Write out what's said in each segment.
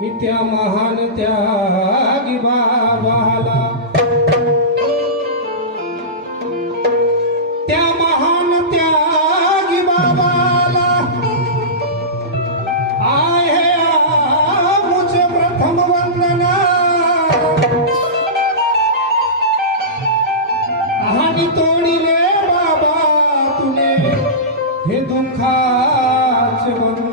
की त्या महान त्यागी बाबाला, त्या महान त्यागी बाबाला आहे मुझे प्रथम वंदना। आणि तोडिले बाबा तुने हे दुःखाचे बंधन।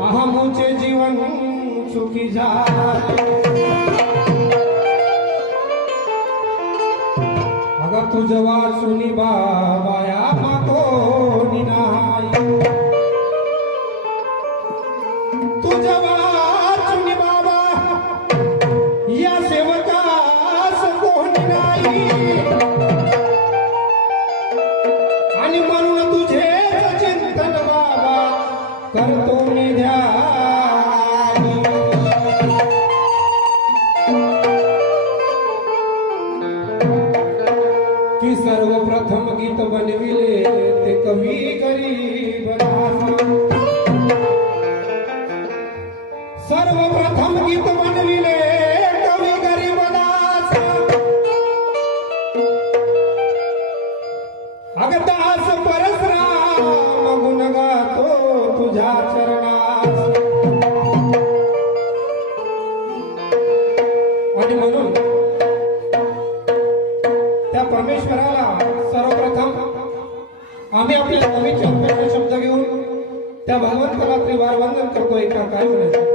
अहमुचे जीवन सुखी झाले। अगं तुझं वाचुनी बाबाया कोणी नाही, तुझं वाचुनी बाबा या सेवकास कोणी नाही। आणि म्हणून तुझे चिंतन बाबा करतो मी ध्यान। की सर्वप्रथम गीत बनविले ते कवी गरीबदास, सर्वप्रथम गीत बनविले कवी गरीबदास। अगदास परशुराम गुण गातो तुझ्या चरणास। आणि म्हणून त्या परमेश्वराला सर्वप्रथम आम्ही आपल्या कवीचे अभ्यास शब्द घेऊन त्या भगवंताला त्रिवार वंदन करतो। एका काय म्हणायचं,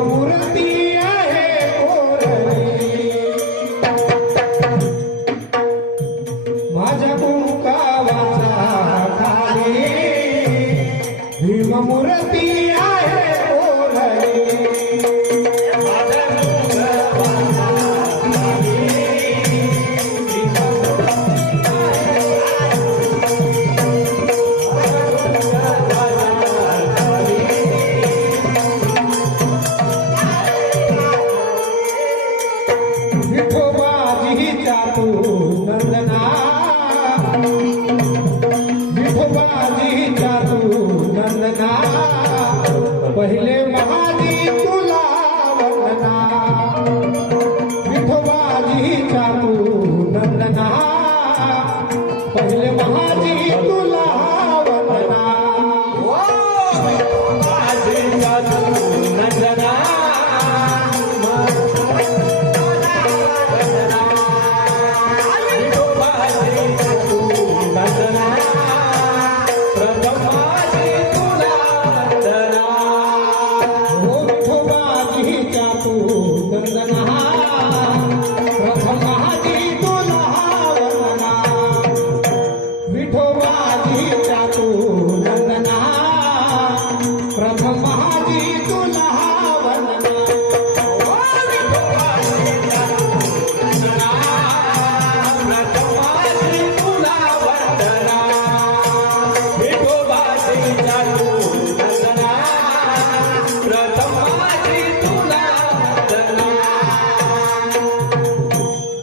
मूर्ती आहे कोरली माझ्या कुंकावाचा खाली, भीम मूर्ती आहे कोरली माझ्या कुंकावाचा खाली। विठोबाजीचा तू नंदना, विठोबाजीचा तू नंदना, पहिले महाजी तुला वंदना। विठोबाजीचा तू नंदना, पहिले महाजी तुला वंदना। विठोबाजीचा तू नंदना,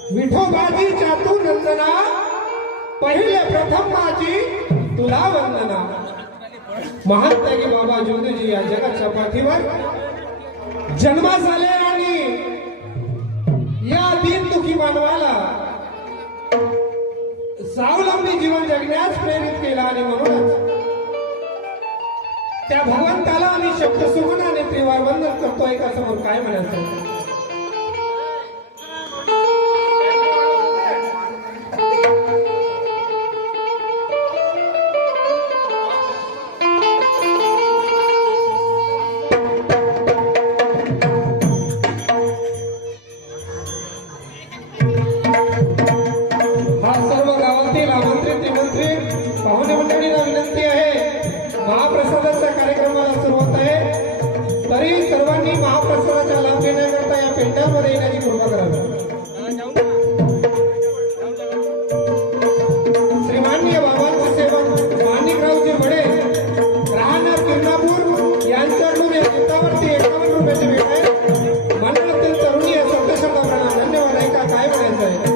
विठोबाजीच्या तू नंदना, पहिले प्रथम माझी तुला वंदना। महान त्यागी बाबा जोगदेवजी या जगाच्या पाठीवर जन्मास आले आणि या दीनदुखी मानवाला स्वावलंबी जीवन जगण्यास प्रेरित केला आणि म्हणूनच त्या भगवंताला आम्ही शब्द सुमनाने त्रिवार वंदन करतो. एका समोर काय म्हणायचं? हा सर्व गावातील आमंत्रित मंत्री पाहुणे मंडळींना विनंती आहे, महाप्रसादाच्या कार्यक्रमाला सुरुवात आहे, तरी सर्वांनी महाप्रसादाचा लाभ घेण्याकरता या पेंडामध्ये येण्याची कृपा करावी. श्रीमान्य बाबांचे सेवक माणिकरावजी बडे राहणार किरणापूर यांच्याकडून या चित्रावरती 51 रुपयाची भेट आहे. मंडळातील तरुणी सत्यशब्द प्रणाम. धन्यवाद. ऐका काय म्हणायचं आहे?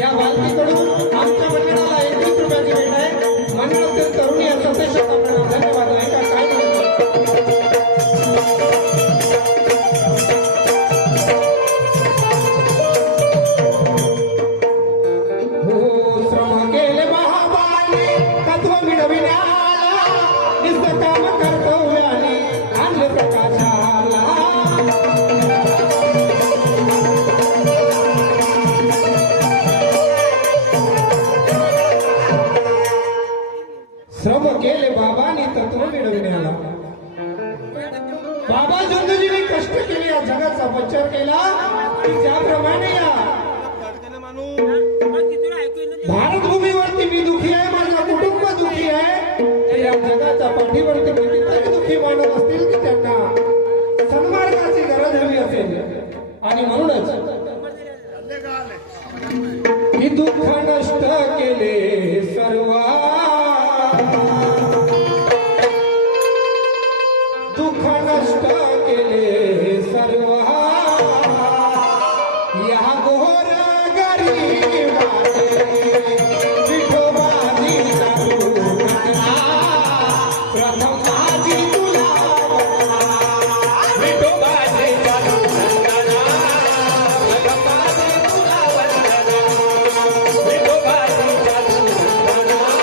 या बालकीकडून आमच्या मंडळाला 21 रुपयाची भेट आहे. मंडळातील तरुणी असोसिएशन प्रणाम. धन्यवाद. ऐका काय हो श्रम केले महाबाने तत्व मिळविण्याला निष्काम कर्तव्याने आणले प्रकाशाला. श्रम केले बाबांनी तत्व मिळविण्याला. बाबा जोगदेवजींनी कष्ट केले, या जगाचा प्रचार केला की ज्याप्रमाणे या भारतभूमीवरती मी दुखी आहे, माझा कुटुंब दुखी आहे, तर या जगाच्या पाठीवरती कितीतरी दुखी मानव असतील की त्यांना सन्मार्गाची गरज हवी असेल. आणि म्हणूनच ही दुःख नष्ट केले सर्व, दुःख नष्ट केले सर्व या घोर गरिबाचे विठोबाजी चालू म्हणा. प्रथम माझी तुला विठोबाजी चालू म्हणा. प्रथम माझी तुला वंदना. विठोबाजी चालू म्हणा.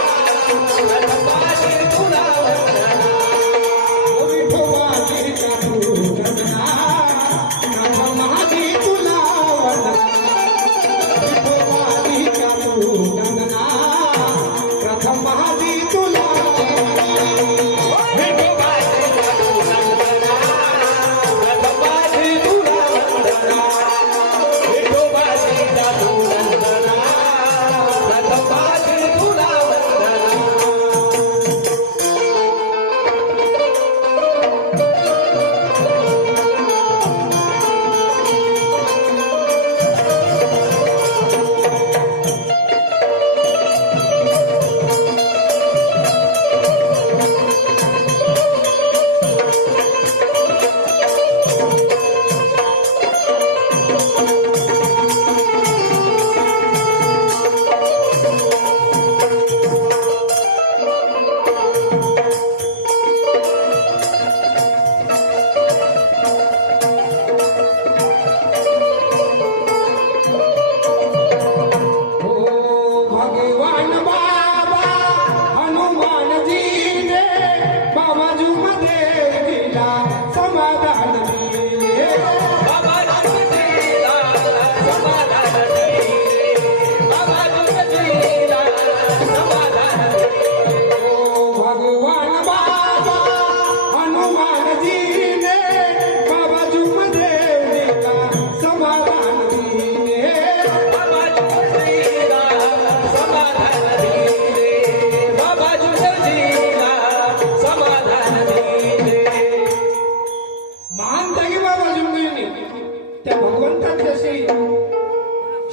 त्या भगवंताची अशी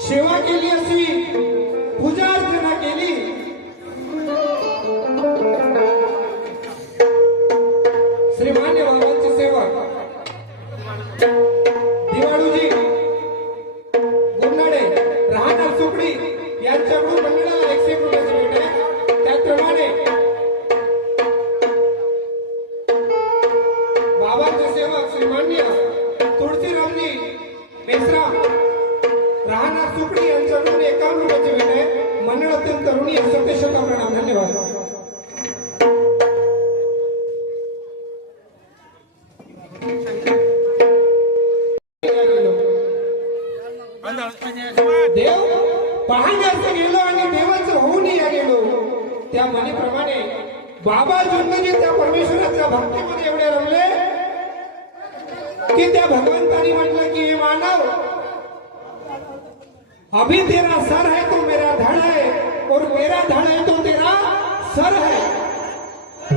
सेवा केली, अशी पूजा अर्चना केली. श्रीमान्य बाबांची सेवा दिवाळूजी गुरनाडे राहणार सुकडी यांच्याकडून मंडळाला 100 रुपयाची भेट आहे. त्याचप्रमाणे बाबांचे सेवक श्रीमान्य तुळशीरामजी मेसराम राहणार सुकडी यांच्याकडून 51 रुपयाची भेट आहे. मंडळ अत्यंत ऋणी सत्यशत प्रणाम. धन्यवाद. देव पाहण्याचं गेलो आणि देवाचं होऊन या गेलो. त्या म्हणीप्रमाणे बाबा जुन्नजी त्या परमेश्वराच्या भक्तीमध्ये एवढे रमले की त्या भगवंतानी म्हटलं की हे मानव, अभी तेरा सर है तो मेरा धड़ है और मेरा धड़ है तो तेरा सर है.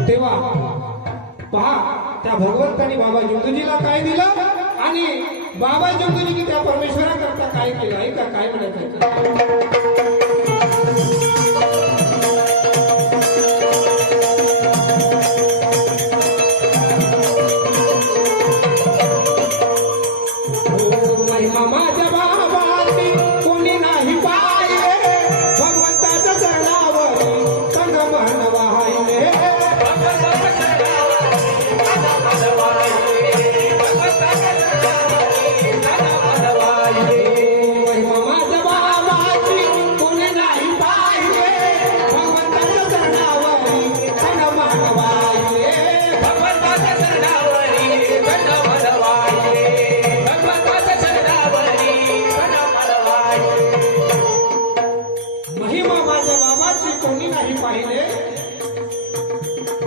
तेव्हा पहा त्या भगवंतानी बाबा जुन्नजीला काय दिलं आणि बाबा जुन्नजीने त्या परमेश्वराकरता काय केलं. ऐका काय म्हणायचं.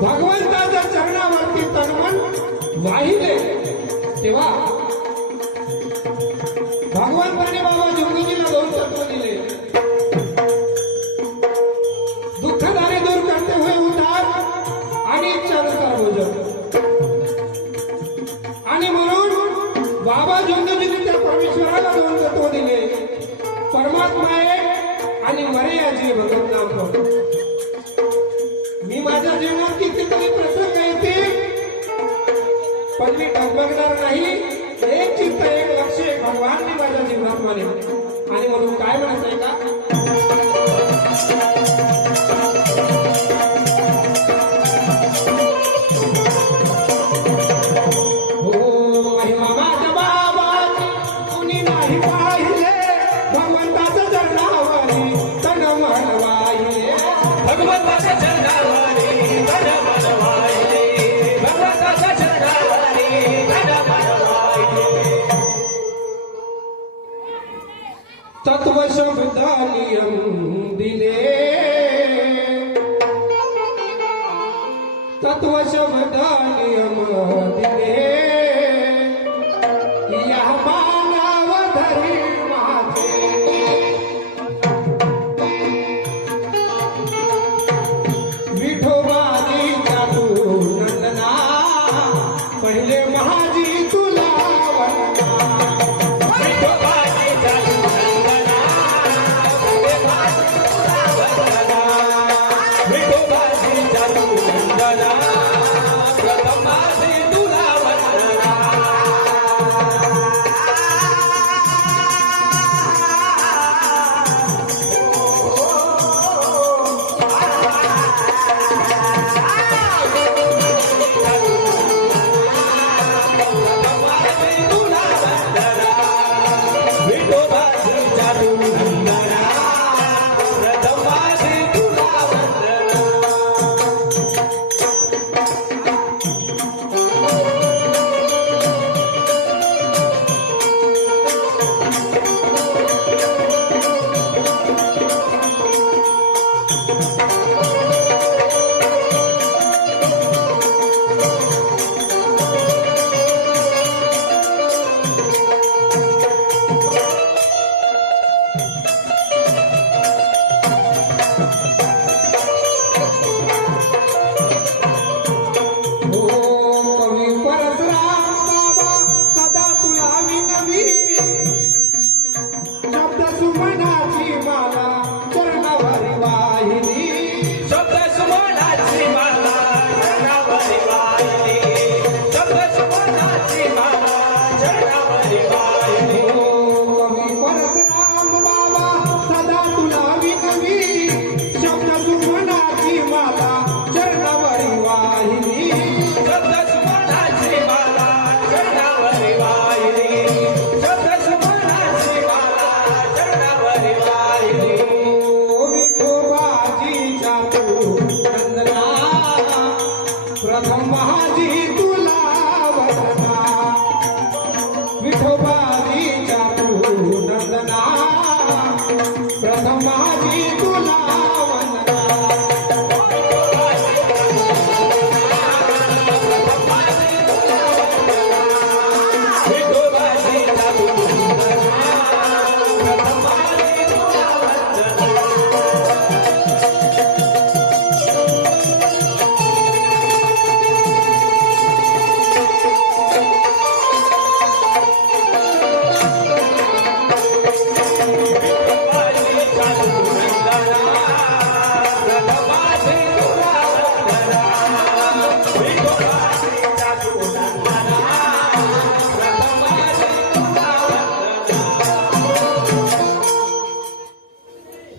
भगवंताच्या चरणावरती तनमन वाहिले. तेव्हा भगवंताने बाबा जुन्नजीला 2 तत्व दिले. दुःखदारी दूर करते हुए उद्धार आणि इच्छानुसार भोजन. आणि म्हणून बाबा जुन्नजीने त्या परमेश्वराला 2 तत्व दिले. परमात्मा आहे आणि मर्याजी भगवत नाम. मी माझ्या जीवनात कितीतरी प्रसंग येते पण मी डगमगणार नाही. एक चित्त एक लक्ष एक भगवान मी माझ्या जीवनात माने. आणि म्हणून काय म्हणायचंय का, हो महिमा माझ्या बाबाची कुणी नाही पाहिले. भगवंताच्या चरणावरी तन मन वाहिले. भगवंताच्या तत्व शब्दा नियम दिले. तत्व शब्दा नियम दिले. या मानव धरी माझे विठोबाजी चालू नंदना. पहिले महाजी तुला वंदना.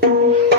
आहे